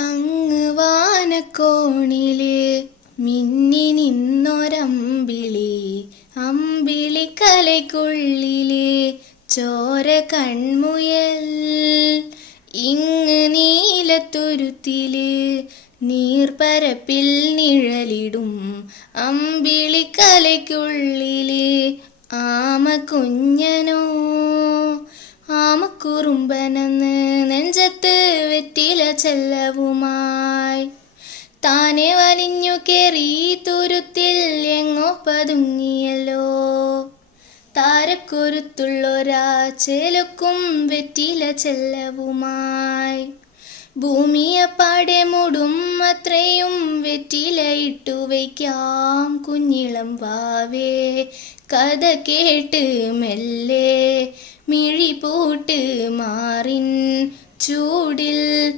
അങ്ങ് വാനക്കോണില് മിന്നി നിന്നൊരമ്പിളി, അമ്പിളിക്കലയ്ക്കുള്ളില് ചോര കൺമുയൽ. ഇങ്ങ് നീലത്തുരുത്തില് നീർപ്പരപ്പിൽ നിഴലിടും അമ്പിളിക്കലയ്ക്കുള്ളില് ആമക്കുഞ്ഞനോ. ആമക്കുറുമ്പനെന്ന് നെഞ്ചത്ത് വെറ്റില ചെല്ലവുമായി താനെ വലിഞ്ഞു കേറി തുരുത്തിൽ എങ്ങോ പതുങ്ങിയല്ലോ. താരക്കുരുത്തുള്ളൊരാ ചേലക്കും വെറ്റില ചെല്ലവുമായി ഭൂമിയപ്പാടെ മൂടും അത്രയും വെറ്റില ഇട്ടു വയ്ക്കാം കുഞ്ഞിളം വാവേ. കഥ കേട്ട് മെല്ലെ മിഴി പൂട്ട് മാറിൻ ചൂടിൽ